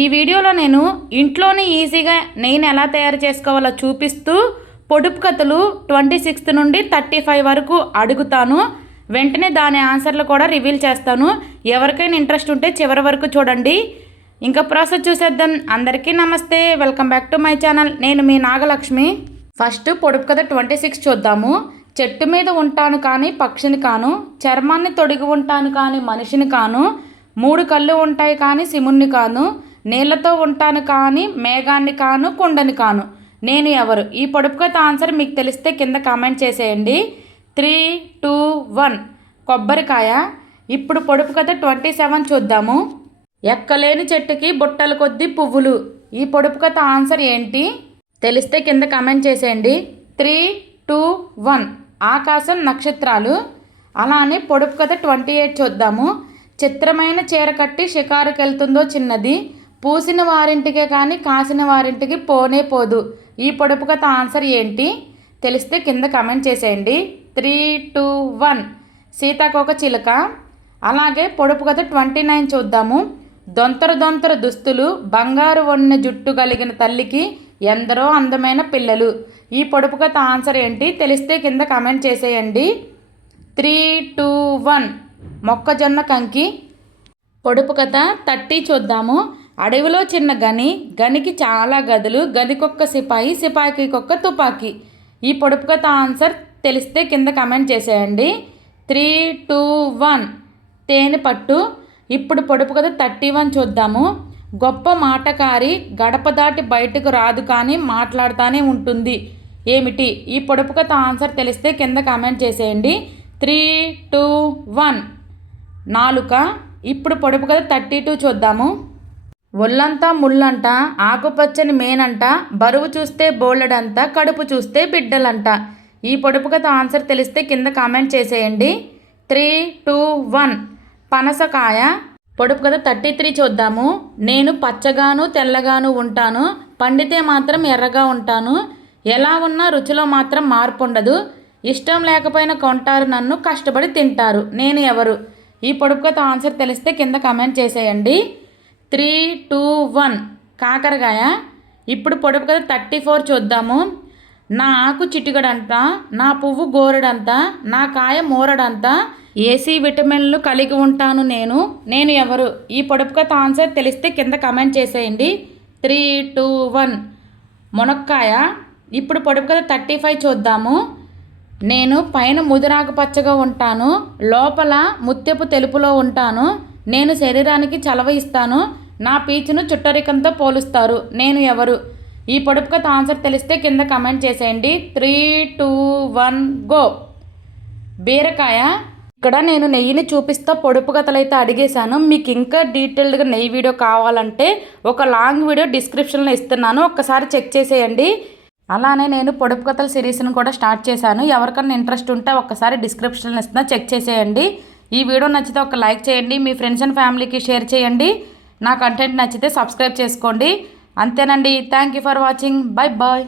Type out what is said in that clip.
ఈ వీడియోలో నేను ఇంట్లోనే ఈజీగా నెయ్యిని ఎలా తయారు చేసుకోవాలో చూపిస్తూ పొడుపు కథలు 26 నుండి 35 వరకు అడుగుతాను. వెంటనే దాని ఆన్సర్లు కూడా రివీల్ చేస్తాను. ఎవరికైనా ఇంట్రెస్ట్ ఉంటే చివరి వరకు చూడండి. ఇంకా ప్రాసెస్ చూసేద్దాం. అందరికీ నమస్తే, welcome back to my channel. నేను మీ నాగలక్ష్మి. ఫస్ట్ పొడుపు కథ 26 చూద్దాము. చెట్టు మీద ఉంటాను కానీ పక్షిని కాను, చర్మాన్ని తొడిగి ఉంటాను కానీ మనిషిని కాను, 3 కళ్ళు ఉంటాయి కానీ సిముణ్ణి కాను, నీళ్లతో ఉంటాను కానీ మేఘాన్ని కాను, కుండని కాను, నేను ఎవరు? ఈ పొడుపు కథ ఆన్సర్ మీకు తెలిస్తే కింద కామెంట్ చేసేయండి. 3, 2, 1 కొబ్బరికాయ. ఇప్పుడు పొడుపు కథ 27 చూద్దాము. ఎక్కలేని చెట్టుకి బుట్టల కొద్దీ పువ్వులు. ఈ పొడుపు కథ ఆన్సర్ ఏంటి తెలిస్తే కింద కామెంట్ చేసేయండి. 3, 2, 1 ఆకాశం, నక్షత్రాలు. అలానే పొడుపు కథ 28 చూద్దాము. చిత్రమైన చీర కట్టి షికారుకి వెళ్తుందో చిన్నది, పూసిన వారింటికే కానీ కాసిన వారింటికి పోనే పోదు. ఈ పొడుపు కథ ఆన్సర్ ఏంటి తెలిస్తే కింద కామెంట్ చేసేయండి. 3, 2, 1 సీతాకోక చిలుక. అలాగే పొడుపు కథ 29 చూద్దాము. దొంతర దుస్తులు, బంగారు వన్నె జుట్టు కలిగిన తల్లికి ఎందరో అందమైన పిల్లలు. ఈ పొడుపు కథ ఆన్సర్ ఏంటి తెలిస్తే కింద కామెంట్ చేసేయండి. 3, 2, 1 మొక్కజొన్న కంకి. పొడుపు కథ 30 చూద్దాము. అడవిలో చిన్న గని, గనికి చాలా గదులు, గదికొక్క సిపాయి, సిపాయికొక్క తుపాకీ. ఈ పొడుపు కథ ఆన్సర్ తెలిస్తే కింద కామెంట్ చేసేయండి. 3, 2, 1 తేనె పట్టు. ఇప్పుడు పొడుపు కథ 31 చూద్దాము. గొప్ప మాటకారి, గడప దాటి బయటకు రాదు కానీ మాట్లాడుతూనే ఉంటుంది. ఏమిటి? ఈ పొడుపు కథ ఆన్సర్ తెలిస్తే కింద కామెంట్ చేసేయండి. 3, 2, 1 నాలుక. ఇప్పుడు పొడుపు కథ 32 చూద్దాము. ఒళ్ళంతా ముళ్ళంట, ఆకుపచ్చని మేనంట, బరువు చూస్తే బోలెడంత, కడుపు చూస్తే బిడ్డలంట. ఈ పొడుపు కథ ఆన్సర్ తెలిస్తే కింద కామెంట్ చేసేయండి. 3, 2, 1 పనసకాయ. పొడుపు కథ 33 చూద్దాము. నేను పచ్చగాను తెల్లగాను ఉంటాను, పండితే మాత్రం ఎర్రగా ఉంటాను, ఎలా ఉన్నా రుచిలో మాత్రం మార్పు ఉండదు, ఇష్టం లేకపోయినా కొంటారు నన్ను, కష్టపడి తింటారు, నేను ఎవరు? ఈ పొడుపు కథ ఆన్సర్ తెలిస్తే కింద కామెంట్ చేసేయండి. 3, 2, 1 కాకరకాయ. ఇప్పుడు పొడుపు కథ 34 చూద్దాము. నా ఆకు చిటికడంత, నా పువ్వు గోరడంత, నా కాయ మూరడంత, ఏసీ విటమిన్లు కలిగి ఉంటాను నేను ఎవరు? ఈ పొడుపు కథ ఆన్సర్ తెలిస్తే కింద కామెంట్ చేసేయండి. 3, 2, 1 మునక్కాయ. ఇప్పుడు పొడుపు కథ 35 చూద్దాము. నేను పైన ముదిరాకు పచ్చగా ఉంటాను, లోపల ముత్యపు తెలుపులో ఉంటాను, నేను శరీరానికి చలవ ఇస్తాను, నా పీచును చుట్టరికంతో పోలుస్తారు, నేను ఎవరు? ఈ పొడుపు కథ ఆన్సర్ తెలిస్తే కింద కామెంట్ చేసేయండి. 3, 2, 1 గో. బీరకాయ. ఇక్కడ నేను నెయ్యిని చూపిస్తా పొడుపు కథలు అయితే అడిగేశాను. మీకు ఇంకా డీటెయిల్డ్గా నెయ్యి వీడియో కావాలంటే ఒక లాంగ్ వీడియో డిస్క్రిప్షన్లో ఇస్తున్నాను, ఒక్కసారి చెక్ చేసేయండి. అలానే నేను పొడుపు కథల సిరీస్ని కూడా స్టార్ట్ చేశాను. ఎవరికన్నా ఇంట్రెస్ట్ ఉంటే ఒక్కసారి డిస్క్రిప్షన్లో ఇస్తున్నా, చెక్ చేసేయండి. ఈ వీడియో నచ్చితే ఒక లైక్ చేయండి, మీ ఫ్రెండ్స్ అండ్ ఫ్యామిలీకి షేర్ చేయండి. నా కంటెంట్ నచ్చితే సబ్స్క్రైబ్ చేసుకోండి. అంతేనండి. Thank you for watching. Bye bye.